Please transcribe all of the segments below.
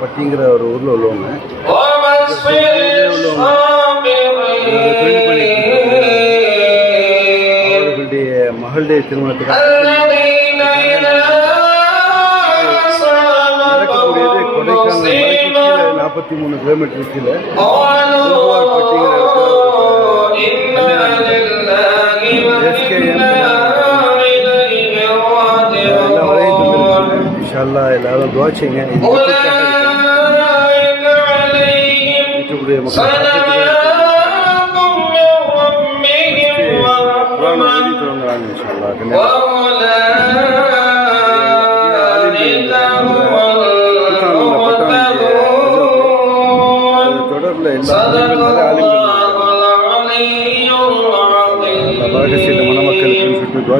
பட்டிங்கிற ஒரு ஊரில் உள்ளவங்க. அவர்களுடைய மகளுடைய திருமணத்துக்கு கொடைக்கானல் நாற்பத்தி மூணு கிலோமீட்டர் கீழே எல்லாம் வரையும் தந்திருக்காங்க இன்ஷால்லா எல்லாரும் துவா செய்யுங்க இது இருக்கக்கூடிய மக்கள் குரான் ஓதி தொடங்குறாங்க இன்ஷால்லா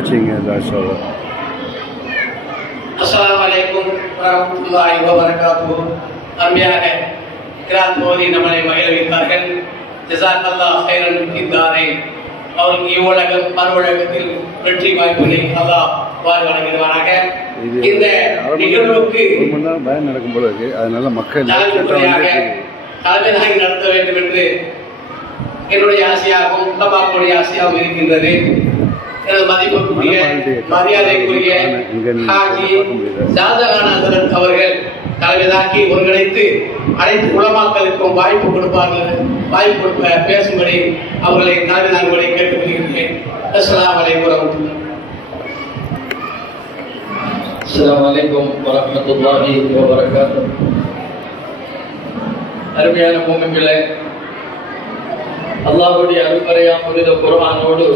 சுட்டு துவா செய்யுங்க எல்லா இன்ஷால்லா அஸ்ஸலாமு அலைக்கும் வரஹ்மத்துல்லாஹி வபரகாத்துஹு அருமையாக கிராத் மோதி நம்மளை மகிழ வைத்தார்கள் ஹைரன் ஃபித்தாரை அவருக்கு இவ்வுலகம் மறுவுலகத்தில் வெற்றி வாய்ப்புகளை அல்லாஹ் வாரி வழங்கிடுவாராக இந்த நிகழ்வுக்கு பயம் நடக்கும் போல இருக்கு. அதனால மக்கள் தலைமை முறையாக தலைமை தாங்கி நடத்த வேண்டும் என்று என்னுடைய ஆசையாகவும் உலமாக்களுடைய ஆசையாகவும் இருக்கின்றது. எனது மதிப்புக்குரிய அவர்கள் தலைமைதாக்கி ஒருங்கிணைத்து அனைத்து உலமாக்களுக்கும் வாய்ப்பு கொடுப்பார்கள். வாய்ப்பு கொடுப்ப பேசும்படி அவர்களை தலைமை நான்குகளை கேட்டுக் கொள்கிறேன் அஸ்லாம் வலைக்கம் வரமத்துல்லா அஸ்லாம் வரமத்துல்லாஹி வபரகாத்து அருமையான மூமிங்களே அல்லாஹுடைய அருள்வரையா புனித குரானோடு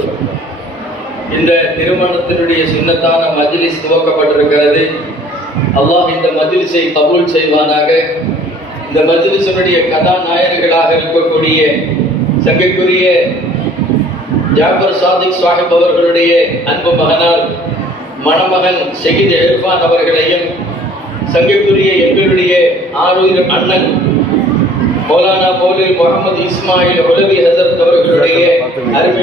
இந்த திருமணத்தினுடைய சின்னத்தான மஜ்லிஸ் துவக்கப்பட்டிருக்கிறது. அல்லாஹ் இந்த மஜ்லிஸை கபூல் செய்வானாக. இந்த மஜ்லிஸினுடைய கதாநாயகர்களாக இருக்கக்கூடிய சங்கைக்குரிய ஜாஃபர் சாதிக் சாஹிப் அவர்களுடைய அன்பு மகனார் மணமகன் ஷஹீத் இர்ஃபான் அவர்களையும் சங்கைக்குரிய எங்களுடைய ஆறுயிர் அண்ணன் மௌலானா மௌலி முகமது இஸ்மாயில் உலவி ஹசரத் அவர்களுடைய அருமை